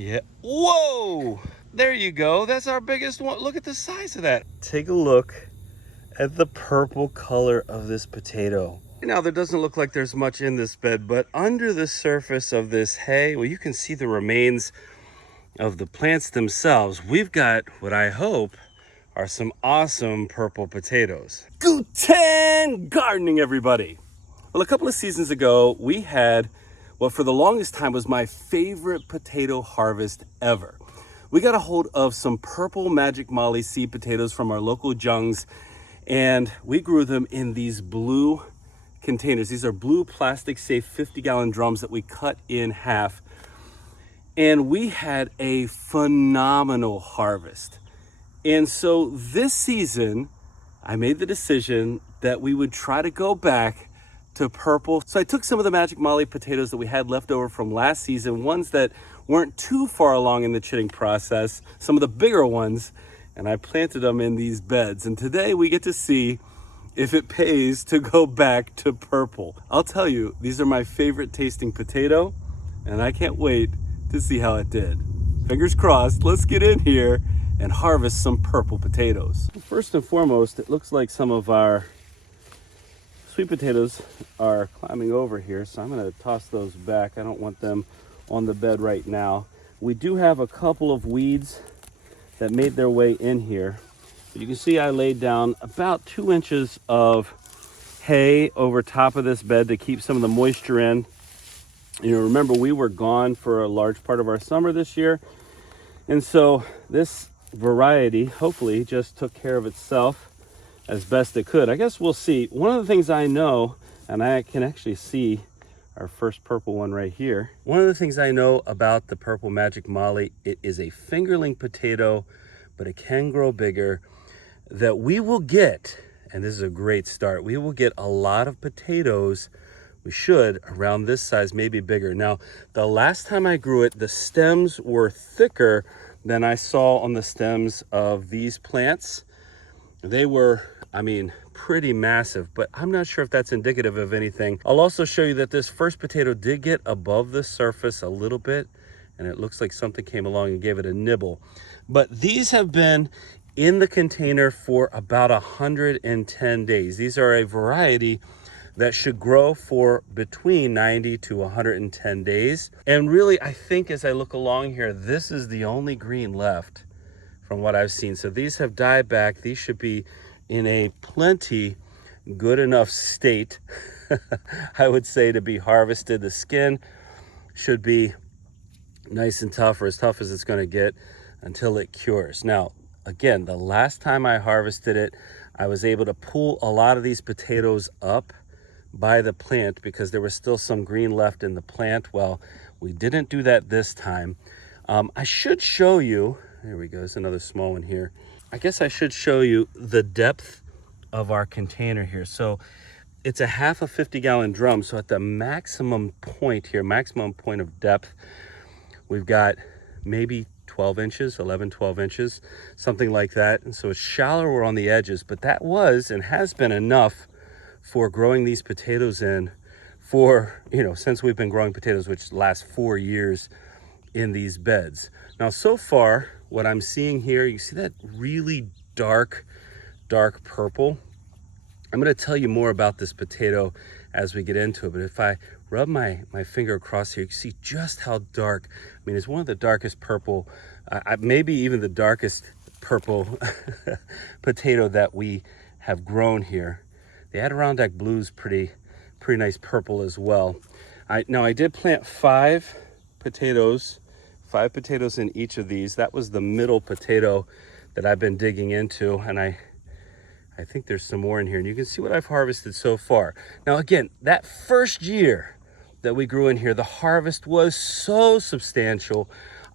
Yeah. Whoa! There you go. That's our biggest one. Look at the size of that. Take a look at the purple color of this potato. Now, there doesn't look like there's much in this bed, but under the surface of this hay, well, you can see the remains of the plants themselves. We've got what I hope are some awesome purple potatoes. Guten gardening, everybody. Well, a couple of seasons ago, we had what for the longest time was my favorite potato harvest ever. We got a hold of some purple Magic Molly seed potatoes from our local Jungs, and we grew them in these blue containers. These are blue plastic safe 50-gallon drums that we cut in half. And we had a phenomenal harvest. And so this season, I made the decision that we would try to go back to purple. So I took some of the Magic Molly potatoes that we had left over from last season, ones that weren't too far along in the chitting process, some of the bigger ones, and I planted them in these beds. And today we get to see if it pays to go back to purple. I'll tell you, these are my favorite tasting potato, and I can't wait to see how it did. Fingers crossed, let's get in here and harvest some purple potatoes. First and foremost, it looks like some of our sweet potatoes are climbing over here, so I'm gonna toss those back. I don't want them on the bed right now. We do have a couple of weeds that made their way in here. But you can see I laid down about 2 inches of hay over top of this bed to keep some of the moisture in. You know, remember we were gone for a large part of our summer this year. And so this variety hopefully just took care of itself as best it could. I guess we'll see. One of the things I know, and I can actually see our first purple one right here. One of the things I know about the purple Magic Molly, it is a fingerling potato, but it can grow bigger, that we will get, and this is a great start, we will get a lot of potatoes. We should around this size, maybe bigger. Now, the last time I grew it, the stems were thicker than I saw on the stems of these plants. They were, I mean, pretty massive, but I'm not sure if that's indicative of anything. I'll also show you that this first potato did get above the surface a little bit, and it looks like something came along and gave it a nibble. But these have been in the container for about 110 days. These are a variety that should grow for between 90 to 110 days. And really, I think as I look along here, this is the only green left from what I've seen. So these have died back. These should be in a plenty good enough state, I would say, to be harvested. The skin should be nice and tough, or as tough as it's going to get until it cures. Now, again, the last time I harvested it, I was able to pull a lot of these potatoes up by the plant because there was still some green left in the plant. Well, we didn't do that this time. I should show you, there we go, there's another small one here. I guess I should show you the depth of our container here. So it's a half a 50-gallon drum. So at the maximum point here, maximum point of depth, we've got maybe 12 inches, 11, 12 inches, something like that. And so it's shallower on the edges, but that was and has been enough for growing these potatoes in for, you know, since we've been growing potatoes, which last 4 years in these beds. Now, so far, what I'm seeing here, you see that really dark purple? I'm gonna tell you more about this potato as we get into it, but if I rub my finger across here, you can see just how dark. I mean, it's one of the darkest purple, maybe even the darkest purple potato that we have grown here. The Adirondack Blue's pretty nice purple as well. Now I did plant 5 potatoes in each of these. That was the middle potato that I've been digging into, and I think there's some more in here, and you can see what I've harvested so far. Now again, that first year that we grew in here, the harvest was so substantial.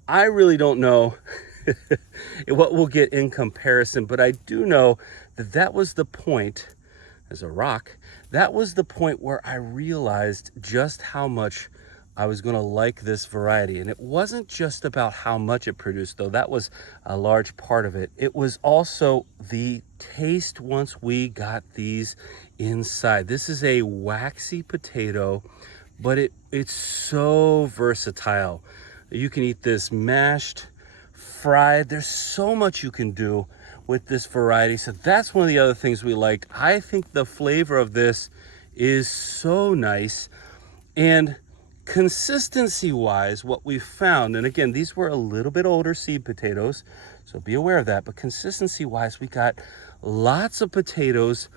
I really don't know what we'll get in comparison, but I do know that that was the point, as a rock, that was the point where I realized just how much I was going to like this variety. And it wasn't just about how much it produced, though that was a large part of it. It was also the taste once we got these inside. This is a waxy potato, but it's so versatile. You can eat this mashed, fried. There's so much you can do with this variety. So that's one of the other things we like. I think the flavor of this is so nice. And consistency wise, what we found, and again, these were a little bit older seed potatoes, so be aware of that. But consistency wise, we got lots of potatoes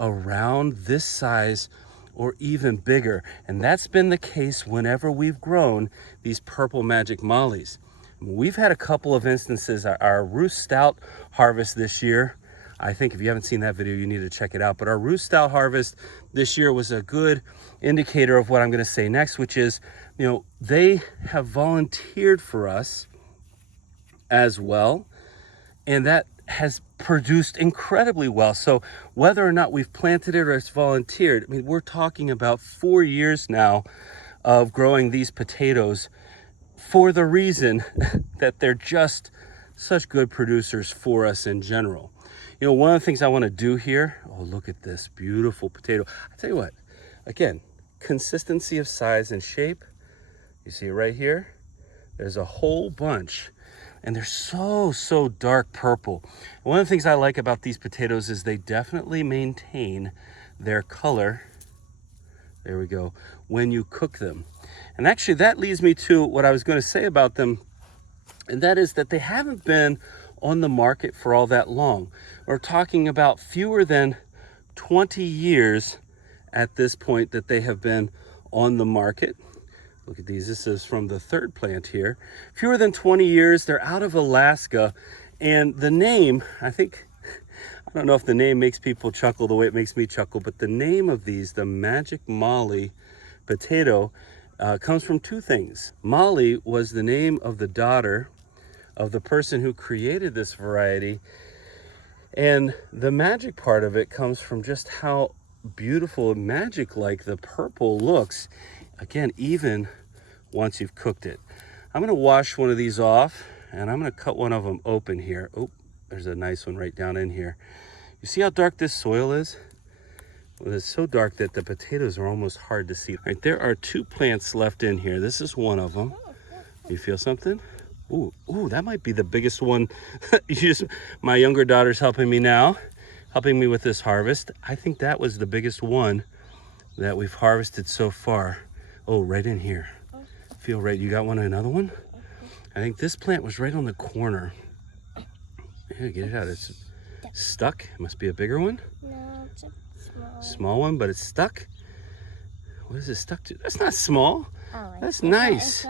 around this size or even bigger. And that's been the case whenever we've grown these purple magic mollies. We've had a couple of instances. Our Roost Stout harvest this year, I think if you haven't seen that video, you need to check it out. But our Roost Stout harvest this year was a good indicator of what I'm going to say next, which is, you know, they have volunteered for us as well. And that has produced incredibly well. So whether or not we've planted it or it's volunteered, I mean, we're talking about 4 years now of growing these potatoes for the reason that they're just such good producers for us in general. You know, one of the things I want to do here, oh, look at this beautiful potato. I tell you what, again, consistency of size and shape. You see it right here? There's a whole bunch. And they're so dark purple. One of the things I like about these potatoes is they definitely maintain their color. There we go. When you cook them. And actually that leads me to what I was going to say about them. And that is that they haven't been on the market for all that long. We're talking about fewer than 20 years at this point that they have been on the market. Look at these. This is from the third plant here. Fewer than 20 years. They're out of Alaska. And the name, I think, I don't know if the name makes people chuckle the way it makes me chuckle, but the name of these, the Magic Molly potato, comes from two things. Molly was the name of the daughter of the person who created this variety. And the magic part of it comes from just how beautiful and magic-like the purple looks. Again, even once you've cooked it. I'm going to wash one of these off and I'm going to cut one of them open here. Oh, there's a nice one right down in here. You see how dark this soil is? Well, it's so dark that the potatoes are almost hard to see. All right, there are 2 plants left in here. This is one of them. You feel something? Ooh, that might be the biggest one. My younger daughter's helping me now, helping me with this harvest. I think that was the biggest one that we've harvested so far. Oh, right in here. Feel right. You got another one? I think this plant was right on the corner. Yeah, get it out. It's stuck. It must be a bigger one. No, it's a Small one, but it's stuck. What is it stuck to? That's not small. Oh, That's nice.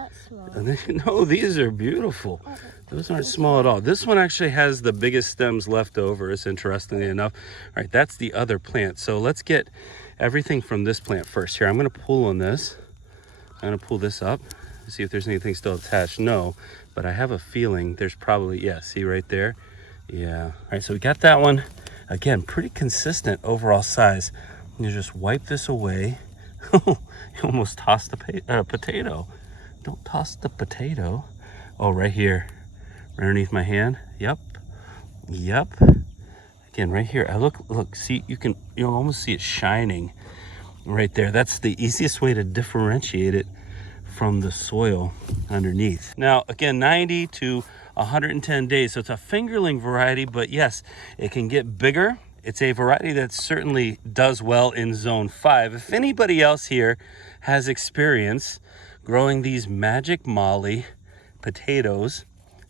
And then, no, these are beautiful. Those aren't small at all. This one actually has the biggest stems left over, is interestingly enough. All right, that's the other plant. So let's get everything from this plant first. Here, I'm going to pull on this. I'm going to pull this up, see if there's anything still attached. No, but I have a feeling there's probably, yeah, see right there? Yeah. All right, so we got that one. Again, pretty consistent overall size. You just wipe this away. You almost tossed the potato. Don't toss the potato. Oh, right here, right underneath my hand. Yep. Again, right here. Look. See, you'll almost see it shining right there. That's the easiest way to differentiate it from the soil underneath. Now, again, 90 to 110 days. So it's a fingerling variety, but yes, it can get bigger. It's a variety that certainly does well in zone 5. If anybody else here has experience growing these Magic Molly potatoes,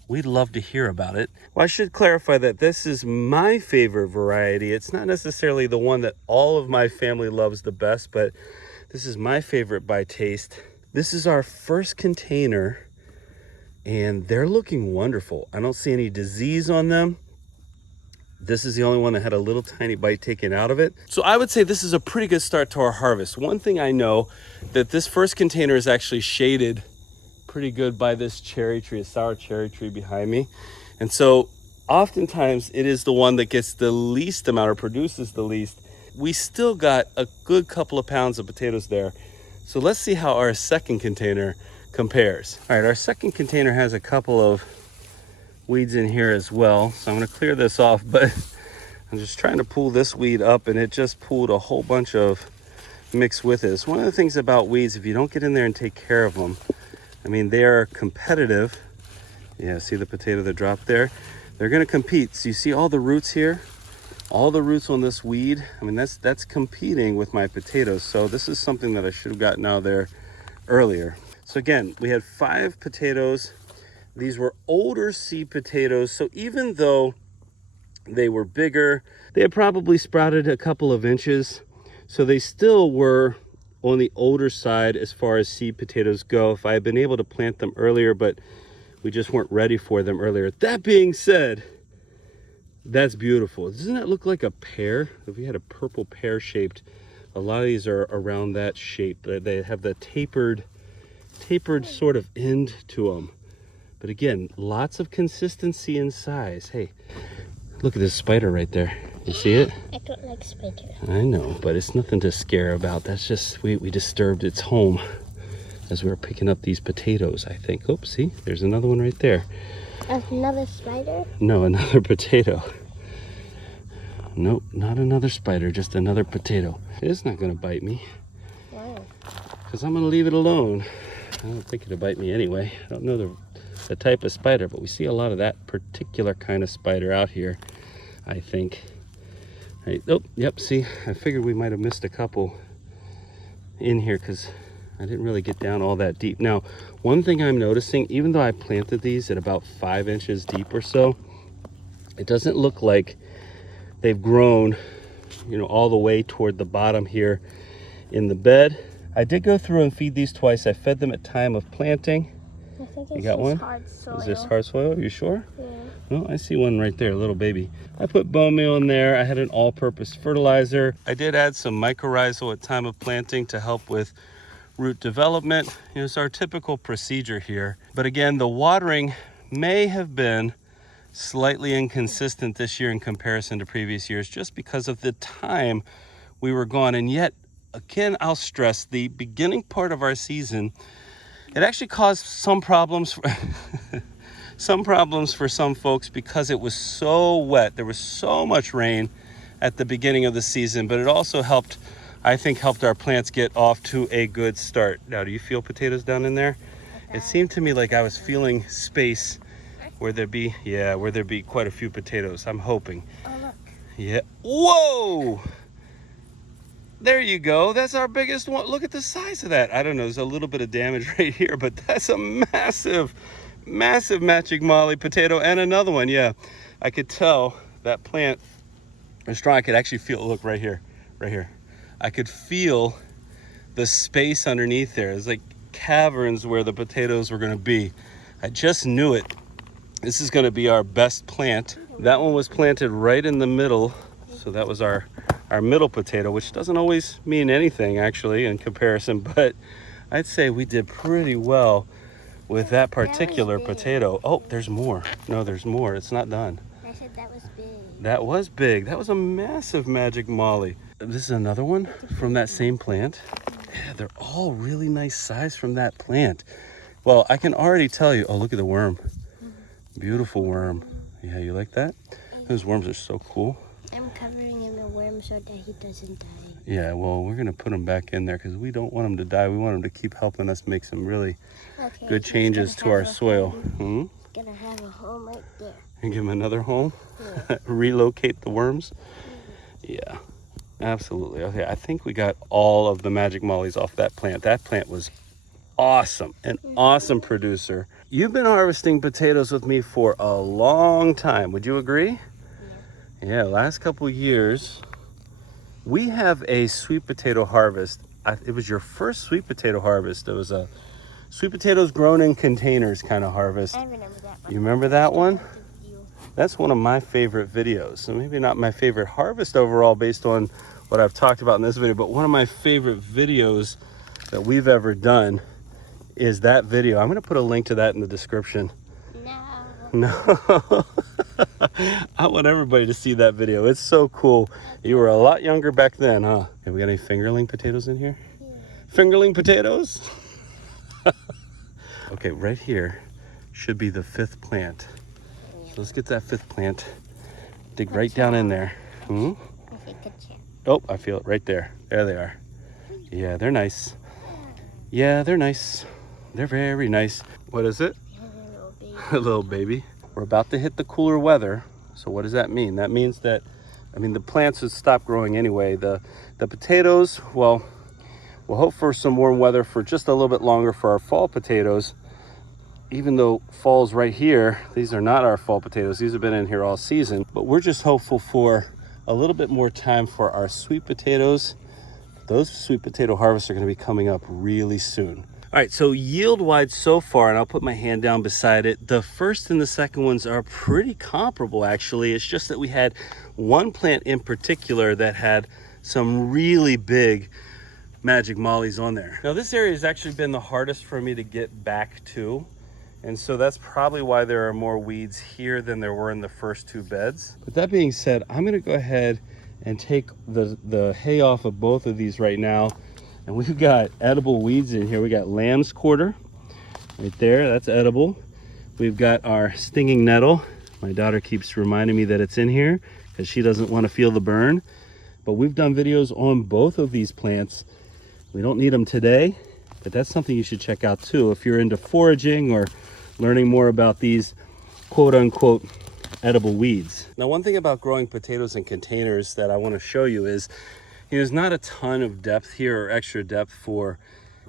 we'd love to hear about it. Well, I should clarify that this is my favorite variety. It's not necessarily the one that all of my family loves the best, but this is my favorite by taste. This is our first container and they're looking wonderful. I don't see any disease on them. This is the only one that had a little tiny bite taken out of it. So I would say this is a pretty good start to our harvest. One thing I know, that this first container is actually shaded pretty good by this cherry tree, a sour cherry tree behind me. And so oftentimes it is the one that gets the least amount or produces the least. We still got a good couple of pounds of potatoes there. So let's see how our second container compares. All right, our second container has a couple of weeds in here as well, so I'm going to clear this off, but I'm just trying to pull this weed up and it just pulled a whole bunch of mix with it. It's one of the things about weeds, if you don't get in there and take care of them, I mean, they are competitive. Yeah, see the potato that dropped there? They're gonna compete. So you see all the roots here? All the roots on this weed, I mean, that's competing with my potatoes. So this is something that I should have gotten out of there earlier. So again, we had 5 potatoes. These were older seed potatoes. So even though they were bigger, they had probably sprouted a couple of inches. So they still were on the older side as far as seed potatoes go. If I had been able to plant them earlier, but we just weren't ready for them earlier. That being said, that's beautiful. Doesn't that look like a pear? If we had a purple pear shaped, a lot of these are around that shape. They have the tapered sort of end to them. But again, lots of consistency in size. Hey, look at this spider right there. You see it? I don't like spiders. I know, but it's nothing to scare about. That's just, we disturbed its home as we were picking up these potatoes, I think. Oops, see, there's another one right there. Another spider? No, another potato. Nope, not another spider, just another potato. It's not gonna bite me. Why? Because I'm gonna leave it alone. I don't think it'll bite me anyway. I don't know the type of spider, but we see a lot of that particular kind of spider out here, I think. Right, oh, yep, see, I figured we might have missed a couple in here because I didn't really get down all that deep. Now, one thing I'm noticing, even though I planted these at about 5 inches deep or so, it doesn't look like they've grown, you know, all the way toward the bottom here in the bed. I did go through and feed these twice. I fed them at time of planting. I think You it's got just one? hard soil. Is this hard soil? Are you sure? Yeah. Oh, I see one right there, a little baby. I put bone meal in there. I had an all-purpose fertilizer. I did add some mycorrhizal at time of planting to help with root development. You know, it's our typical procedure here. But again, the watering may have been slightly inconsistent this year in comparison to previous years just because of the time we were gone. And yet, again, I'll stress the beginning part of our season, it actually caused some problems for some folks because it was so wet. There was so much rain at the beginning of the season, but it also helped, I think, helped our plants get off to a good start. Now, do you feel potatoes down in there? It seemed to me like I was feeling space where there'd be quite a few potatoes. I'm hoping. Oh, look. Yeah. Whoa! There you go. That's our biggest one. Look at the size of that. I don't know. There's a little bit of damage right here, but that's a massive, massive Magic Molly potato. And another one. Yeah, I could tell that plant was strong. I could actually feel, look right here, right here. I could feel the space underneath there. It's like caverns where the potatoes were going to be. I just knew it. This is going to be our best plant. That one was planted right in the middle. So that was our middle potato, which doesn't always mean anything actually in comparison, but I'd say we did pretty well with that particular potato. Oh, there's more. No, there's more. It's not done. I said that was big. That was big. That was a massive Magic Molly. This is another one from that same plant. Yeah, they're all really nice size from that plant. Well, I can already tell you. Oh, look at the worm. Beautiful worm. Yeah, you like that? Those worms are so cool. I'm covering in the worm so that he doesn't die. Yeah, well, we're going to put him back in there because we don't want him to die. We want him to keep helping us make some really good changes to our soil. He's going to have a home right there. And give him another home? Yeah. Relocate the worms? Yeah, absolutely. Okay, I think we got all of the Magic Mollies off that plant. That plant was awesome, an awesome producer. You've been harvesting potatoes with me for a long time. Would you agree? Yeah, last couple years, we have a sweet potato harvest. It was your first sweet potato harvest. It was a sweet potatoes grown in containers kind of harvest. I remember that one. You remember that one? That's one of my favorite videos. So maybe not my favorite harvest overall based on what I've talked about in this video, but one of my favorite videos that we've ever done is that video. I'm going to put a link to that in the description. No. I want everybody to see that video. It's so cool. You were a lot younger back then, huh? Have we got any fingerling potatoes in here? Yeah. Fingerling potatoes? Okay, right here should be the 5th plant. So let's get that 5th plant. Dig right down in there. Oh, I feel it right there. There they are. Yeah, they're nice. Yeah, they're nice. They're very nice. What is it? Yeah, they're little baby. A little baby. We're about to hit the cooler weather. So what does that mean? That means that, I mean, the plants would stop growing anyway. The potatoes, well, we'll hope for some warm weather for just a little bit longer for our fall potatoes. Even though fall's right here, these are not our fall potatoes. These have been in here all season, but we're just hopeful for a little bit more time for our sweet potatoes. Those sweet potato harvests are going to be coming up really soon. All right, so yield wise so far, and I'll put my hand down beside it, the first and the second ones are pretty comparable actually. It's just that we had one plant in particular that had some really big magic mollies on there. Now this area has actually been the hardest for me to get back to. And so that's probably why there are more weeds here than there were in the first two beds. But that being said, I'm gonna go ahead and take the hay off of both of these right now. And we've got edible weeds in here. We got lamb's quarter right there, that's edible. We've got our stinging nettle. My daughter keeps reminding me that it's in here because she doesn't want to feel the burn. But we've done videos on both of these plants. We don't need them today, but that's something you should check out too if you're into foraging or learning more about these quote unquote edible weeds. Now, one thing about growing potatoes in containers that I want to show you is there's not a ton of depth here or extra depth for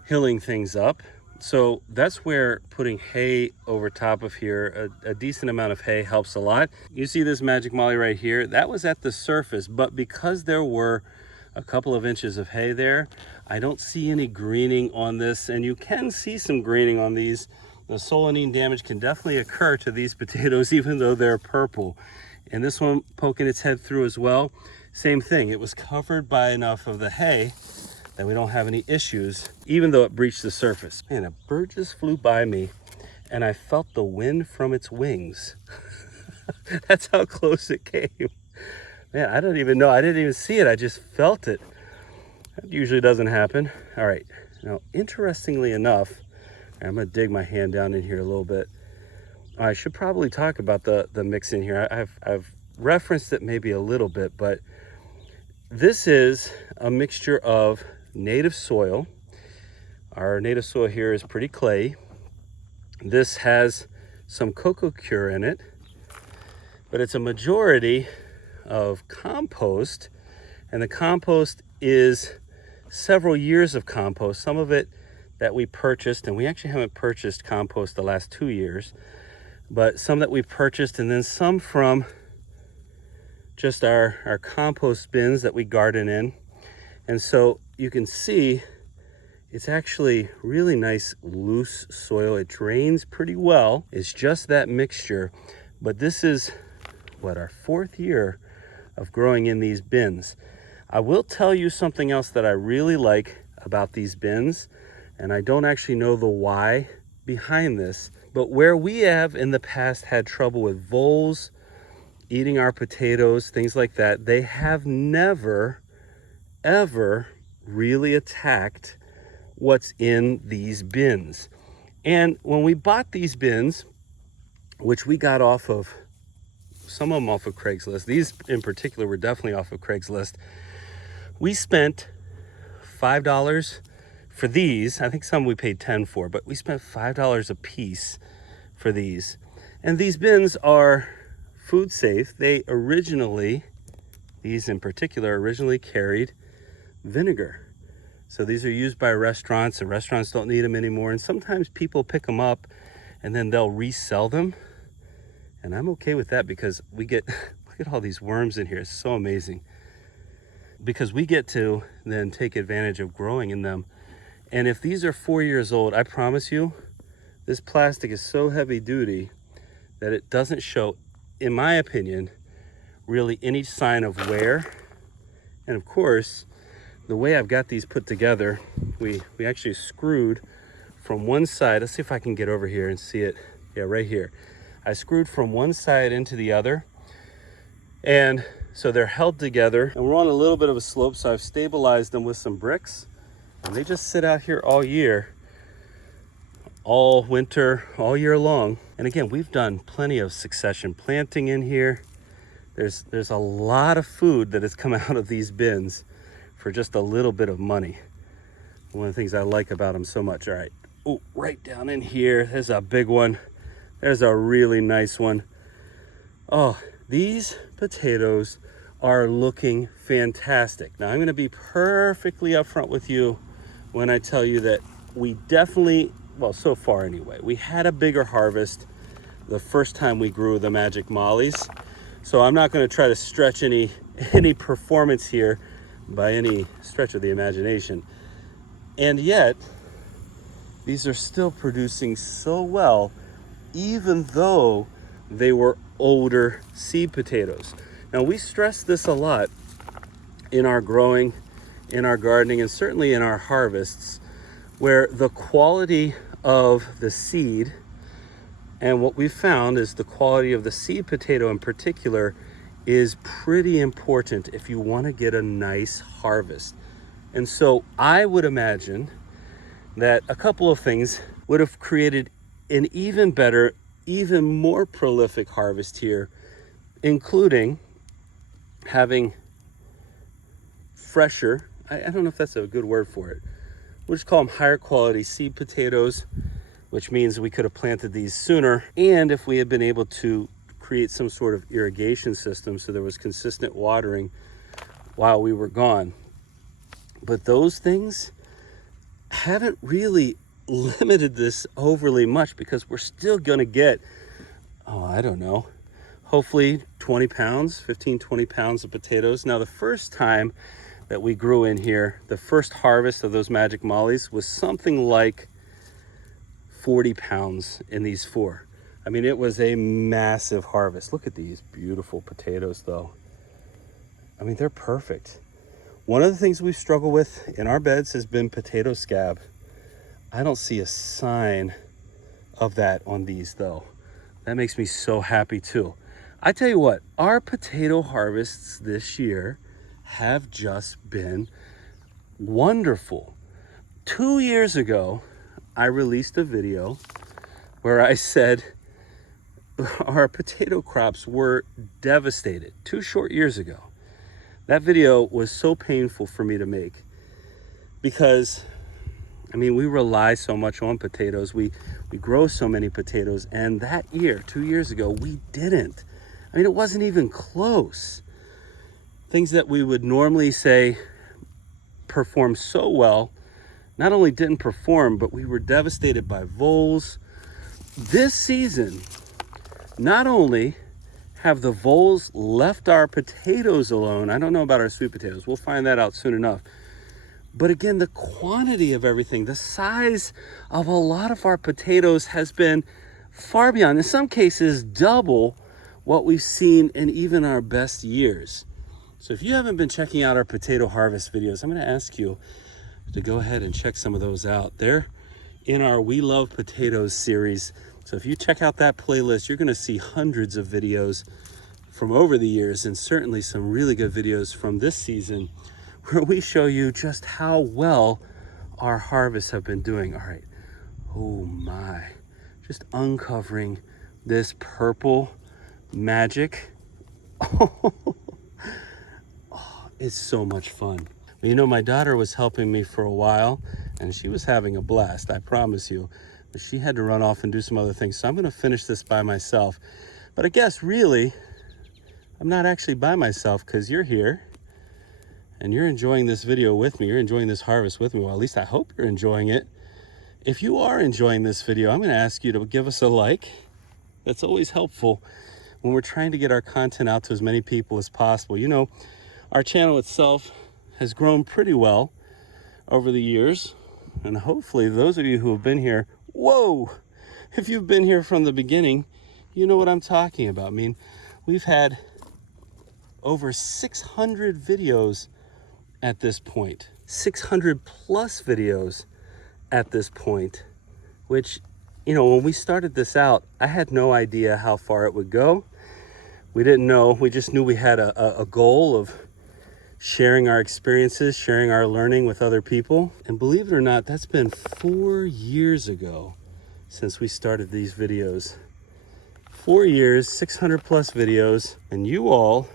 hilling things up. So that's where putting hay over top of here, a decent amount of hay helps a lot. You see this magic molly right here, that was at the surface, but because there were a couple of inches of hay there, I don't see any greening on this, and you can see some greening on these. The solanine damage can definitely occur to these potatoes even though they're purple. And this one poking its head through as well, same thing. It was covered by enough of the hay that we don't have any issues, even though it breached the surface. Man, a bird just flew by me and I felt the wind from its wings. That's how close it came. Man, I don't even know. I didn't even see it. I just felt it. That usually doesn't happen. All right, now interestingly enough, I'm gonna dig my hand down in here a little bit. I should probably talk about the mix in here. I've referenced it maybe a little bit, but this is a mixture of native soil. Our native soil here is pretty clay. This has some cocoa cure in it, but it's a majority of compost, and the compost is several years of compost. Some of it that we purchased, and we actually haven't purchased compost the last 2 years, but some that we purchased, and then some from just our compost bins that we garden in. And so you can see it's actually really nice loose soil. It drains pretty well. It's just that mixture, but this is what, our 4th year of growing in these bins. I will tell you something else that I really like about these bins, and I don't actually know the why behind this, but where we have in the past had trouble with voles eating our potatoes, things like that, they have never, ever really attacked what's in these bins. And when we bought these bins, which we got off of, some of them off of Craigslist, these in particular were definitely off of Craigslist, we spent $5 for these. I think some we paid 10 for, but we spent $5 a piece for these. And these bins are food safe. They originally, these in particular, originally carried vinegar. So these are used by restaurants, and restaurants don't need them anymore. And sometimes people pick them up and then they'll resell them. And I'm okay with that because we get, look at all these worms in here. It's so amazing. Because we get to then take advantage of growing in them. And if these are 4 years old, I promise you, this plastic is so heavy duty that it doesn't show, in my opinion, really any sign of wear. And of course, the way I've got these put together, we actually screwed from one side. Let's see if I can get over here and see it. Yeah, right here. I screwed from one side into the other. And so they're held together. And we're on a little bit of a slope, so I've stabilized them with some bricks. And they just sit out here all year, all winter, all year long. And again, we've done plenty of succession planting in here. There's a lot of food that has come out of these bins for just a little bit of money. One of the things I like about them so much. All right, Oh, right down in here. There's a big one. There's a really nice one. Oh, these potatoes are looking fantastic. Now I'm going to be perfectly upfront with you when I tell you that we definitely, well, so far anyway, we had a bigger harvest the first time we grew the Magic Mollies. So I'm not going to try to stretch any performance here by any stretch of the imagination. And yet, these are still producing so well, even though they were older seed potatoes. Now, we stress this a lot in our growing, in our gardening, and certainly in our harvests, where the quality of the seed, and what we've found is the quality of the seed potato in particular, is pretty important if you want to get a nice harvest. And so I would imagine that a couple of things would have created an even better, even more prolific harvest here, including having fresher, I don't know if that's a good word for it, we'll just call them higher quality seed potatoes, which means we could have planted these sooner. And if we had been able to create some sort of irrigation system so there was consistent watering while we were gone. But those things haven't really limited this overly much, because we're still going to get, I don't know, hopefully 20 pounds, 15, 20 pounds of potatoes. Now, the first time that we grew in here, the first harvest of those Magic Mollies was something like 40 pounds in these 4. I mean, it was a massive harvest. Look at these beautiful potatoes, though. I mean, they're perfect. One of the things we've struggled with in our beds has been potato scab. I don't see a sign of that on these, though. That makes me so happy, too. I tell you what, our potato harvests this year have just been wonderful. 2 years ago, I released a video where I said our potato crops were devastated 2 short years ago. That video was so painful for me to make because, I mean, we rely so much on potatoes. We grow so many potatoes, and that year, 2 years ago, we didn't. I mean, it wasn't even close. Things that we would normally say perform so well, not only didn't perform, but we were devastated by voles. This season, not only have the voles left our potatoes alone, I don't know about our sweet potatoes, we'll find that out soon enough, but again, the quantity of everything, the size of a lot of our potatoes has been far beyond, in some cases, double what we've seen in even our best years. So if you haven't been checking out our potato harvest videos, I'm going to ask you to go ahead and check some of those out. They're in our We Love Potatoes series. So if you check out that playlist, you're going to see hundreds of videos from over the years, and certainly some really good videos from this season where we show you just how well our harvests have been doing. All right. Oh my. Just uncovering this purple magic. It's so much fun. You know, my daughter was helping me for a while, and she was having a blast, I promise you. But she had to run off and do some other things, so I'm going to finish this by myself. But I guess, really, I'm not actually by myself, because you're here, and you're enjoying this video with me. You're enjoying this harvest with me. Well, at least I hope you're enjoying it. If you are enjoying this video, I'm going to ask you to give us a like. That's always helpful when we're trying to get our content out to as many people as possible. You know, our channel itself has grown pretty well over the years, and hopefully those of you who have been here, whoa, if you've been here from the beginning, you know what I'm talking about. I mean, we've had over 600 videos at this point, 600 plus videos at this point, which, you know, when we started this out, I had no idea how far it would go. We didn't know. We just knew we had a goal of sharing our experiences, sharing our learning with other people. And believe it or not, that's been 4 years ago since we started these videos. 4 years, 600 plus videos, and you all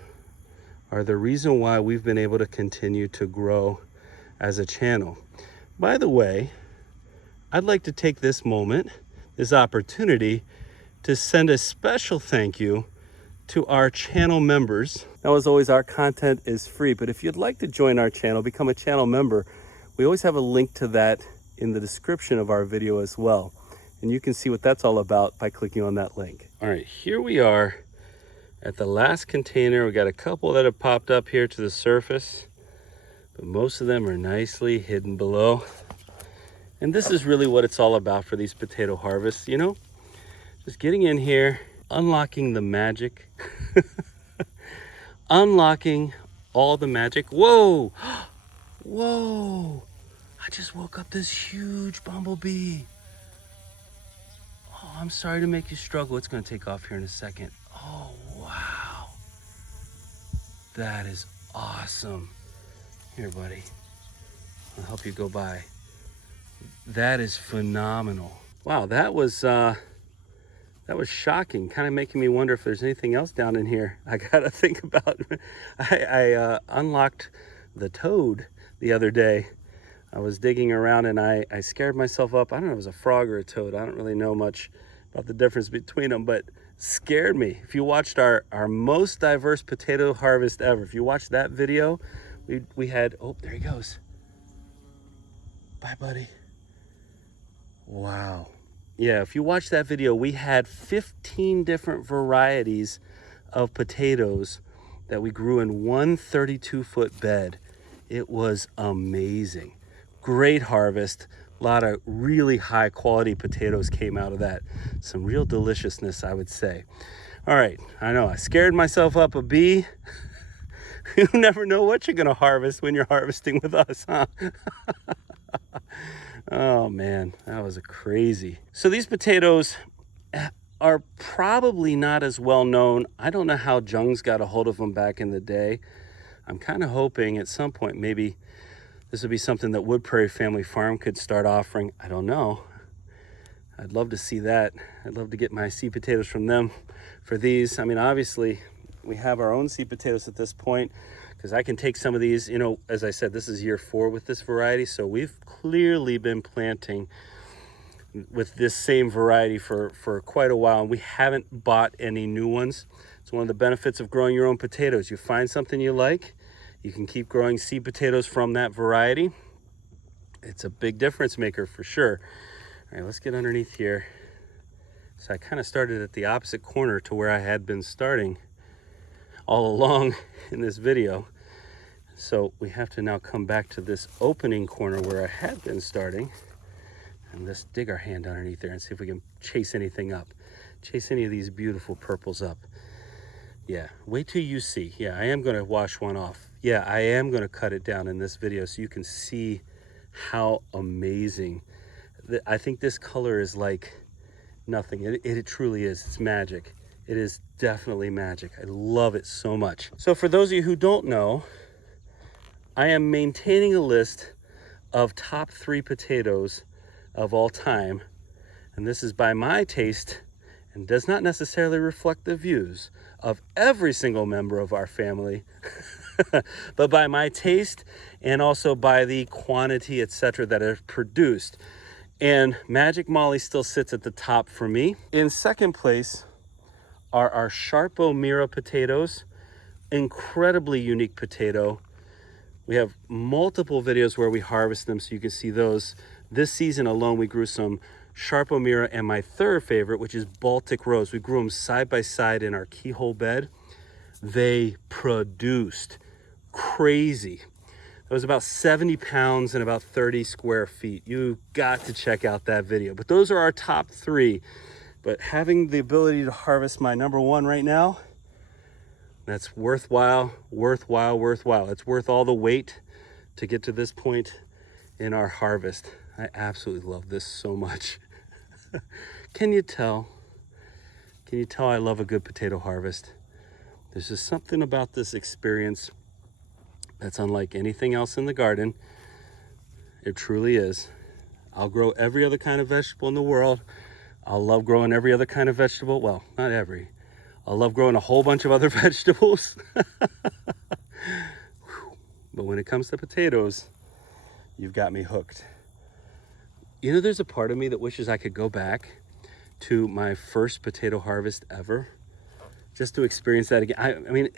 are the reason why we've been able to continue to grow as a channel. By the way, I'd like to take this moment, this opportunity, to send a special thank you to our channel members. Now, as always, our content is free, but if you'd like to join our channel, become a channel member, we always have a link to that in the description of our video as well. And you can see what that's all about by clicking on that link. All right, here we are at the last container. We got a couple that have popped up here to the surface, but most of them are nicely hidden below. And this is really what it's all about for these potato harvests, you know? Just getting in here, unlocking the magic, unlocking all the magic. Whoa, whoa. I just woke up this huge bumblebee. Oh, I'm sorry to make you struggle. It's gonna take off here in a second. Oh, wow. That is awesome. Here, buddy. I'll help you go by. That is phenomenal. Wow, that was shocking. Kind of making me wonder if there's anything else down in here. I gotta think about. I unlocked the toad the other day. I was digging around and I scared myself up. I don't know if it was a frog or a toad. I don't really know much about the difference between them, but scared me. If you watched our most diverse potato harvest ever, if you watched that video, we had, oh, there he goes. Bye, buddy. Wow. Yeah, if you watch that video, we had 15 different varieties of potatoes that we grew in one 32-foot bed. It was amazing. Great harvest. A lot of really high quality potatoes came out of that. Some real deliciousness, I would say. All right, I know I scared myself up a bee. You never know what you're gonna harvest when you're harvesting with us, huh? Oh man, that was crazy. So these potatoes are probably not as well known. I don't know how Jung's got a hold of them back in the day. I'm kind of hoping at some point maybe this would be something that Wood Prairie Family Farm could start offering. I don't know. I'd love to see that. I'd love to get my seed potatoes from them for these. I mean, obviously we have our own seed potatoes at this point, because I can take some of these, you know, as I said, this is year 4 with this variety. So we've clearly been planting with this same variety for quite a while, and we haven't bought any new ones. It's one of the benefits of growing your own potatoes. You find something you like, you can keep growing seed potatoes from that variety. It's a big difference maker for sure. All right, let's get underneath here. So I kind of started at the opposite corner to where I had been starting all along in this video. So we have to now come back to this opening corner where I had been starting, and let's dig our hand underneath there and see if we can chase anything up. Chase any of these beautiful purples up. Yeah, wait till you see. Yeah, I am gonna wash one off. Yeah, I am gonna cut it down in this video so you can see how amazing. I think this color is like nothing. It truly is. It's magic. It is definitely magic. I love it so much. So for those of you who don't know, I am maintaining a list of top 3 potatoes of all time. And this is by my taste and does not necessarily reflect the views of every single member of our family, but by my taste and also by the quantity, etc., that are produced. And Magic Molly still sits at the top for me. In second place are our Sharpo Mira potatoes. Incredibly unique potato. We have multiple videos where we harvest them, so you can see those. This season alone, we grew some Sharpo Mira and my third favorite, which is Baltic Rose. We grew them side by side in our keyhole bed. They produced crazy. It was about 70 pounds and about 30 square feet. You got to check out that video. But those are our top 3. But having the ability to harvest my number 1 right now, that's worthwhile, worthwhile, worthwhile. It's worth all the wait to get to this point in our harvest. I absolutely love this so much. Can you tell? Can you tell I love a good potato harvest? There's just something about this experience that's unlike anything else in the garden. It truly is. I'll grow every other kind of vegetable in the world. I'll love growing every other kind of vegetable. Well, not every. I love growing a whole bunch of other vegetables. But when it comes to potatoes, you've got me hooked. You know, there's a part of me that wishes I could go back to my first potato harvest ever, just to experience that again. I mean,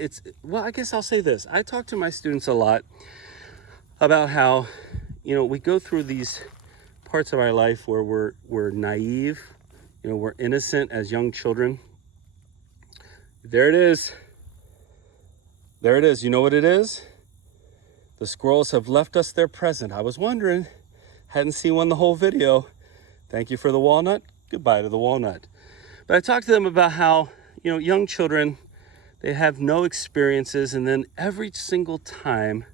well, I guess I'll say this. I talk to my students a lot about how, you know, we go through these parts of our life where we're naive, you know, we're innocent as young children. There it is. There it is. You know what it is? The squirrels have left us their present. I was wondering, hadn't seen one the whole video. Thank you for the walnut. Goodbye to the walnut. But I talked to them about how, you know, young children, they have no experiences, and then every single time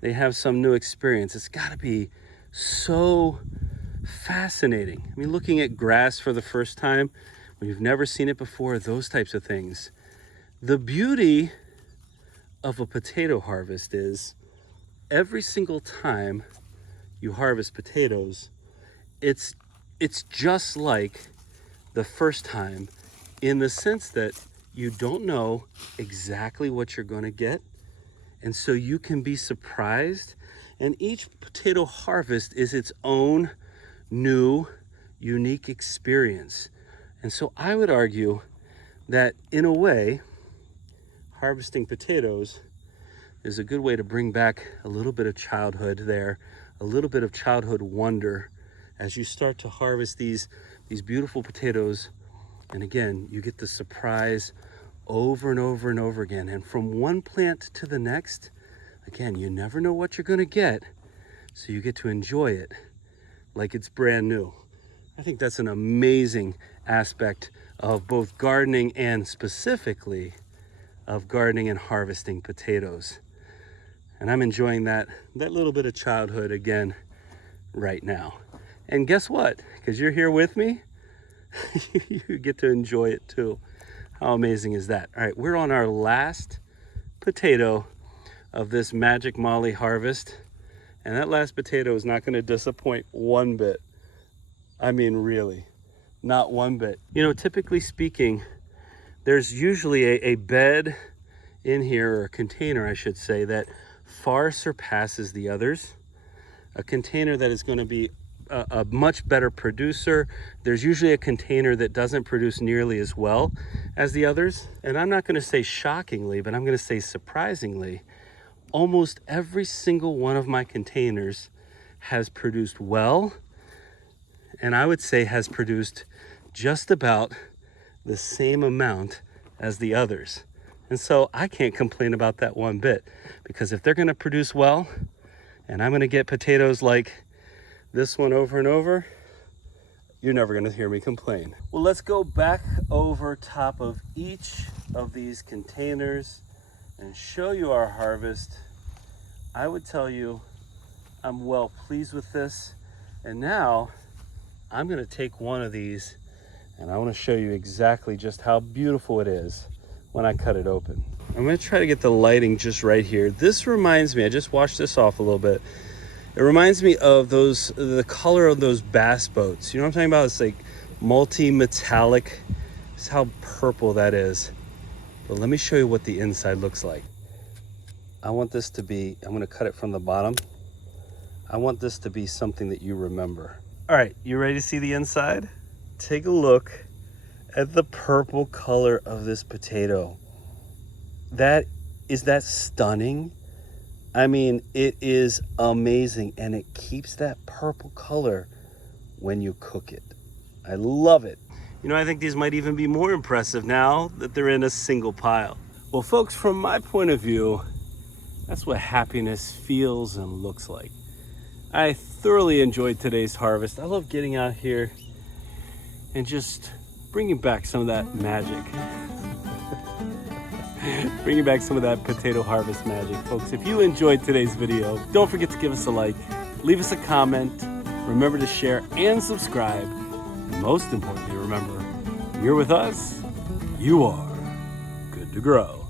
they have some new experience, it's got to be so fascinating. I mean, looking at grass for the first time when you've never seen it before, those types of things. The beauty of a potato harvest is every single time you harvest potatoes, it's just like the first time, in the sense that you don't know exactly what you're going to get, and so you can be surprised. And each potato harvest is its own new, unique experience. And so I would argue that, in a way, harvesting potatoes is a good way to bring back a little bit of childhood there, a little bit of childhood wonder as you start to harvest these beautiful potatoes. And again, you get the surprise over and over and over again. And from one plant to the next, again, you never know what you're going to get, so you get to enjoy it like it's brand new. I think that's an amazing aspect of both gardening, and specifically of gardening and harvesting potatoes. And I'm enjoying that little bit of childhood again right now. And guess what? Because you're here with me, you get to enjoy it too. How amazing is that? All right, we're on our last potato of this Magic Molly harvest. And that last potato is not going to disappoint one bit. I mean, really, not one bit. You know, typically speaking, there's usually a bed in here, or a container, I should say, that far surpasses the others. A container that is going to be a much better producer. There's usually a container that doesn't produce nearly as well as the others. And I'm not going to say shockingly, but I'm going to say surprisingly, almost every single one of my containers has produced well, and I would say has produced just about the same amount as the others. And so I can't complain about that one bit, because if they're going to produce well, and I'm going to get potatoes like this one over and over, you're never going to hear me complain. Well, let's go back over top of each of these containers and show you our harvest. I would tell you I'm well pleased with this. And now I'm going to take one of these, and I want to show you exactly just how beautiful it is when I cut it open. I'm going to try to get the lighting just right here. This reminds me, I just washed this off a little bit. It reminds me of the color of those bass boats. You know what I'm talking about? It's like multi-metallic. It's how purple that is. But let me show you what the inside looks like. I want this to be, I'm going to cut it from the bottom. I want this to be something that you remember. All right, you ready to see the inside? Take a look at the purple color of this potato. Is that stunning? I mean, it is amazing, and it keeps that purple color when you cook it. I love it. You know, I think these might even be more impressive now that they're in a single pile. Well, folks, from my point of view, that's what happiness feels and looks like. I thoroughly enjoyed today's harvest. I love getting out here and just bringing back some of that magic. Bringing back some of that potato harvest magic. Folks, if you enjoyed today's video, don't forget to give us a like, leave us a comment, remember to share and subscribe. And most importantly, remember, you're with us, you are good to grow.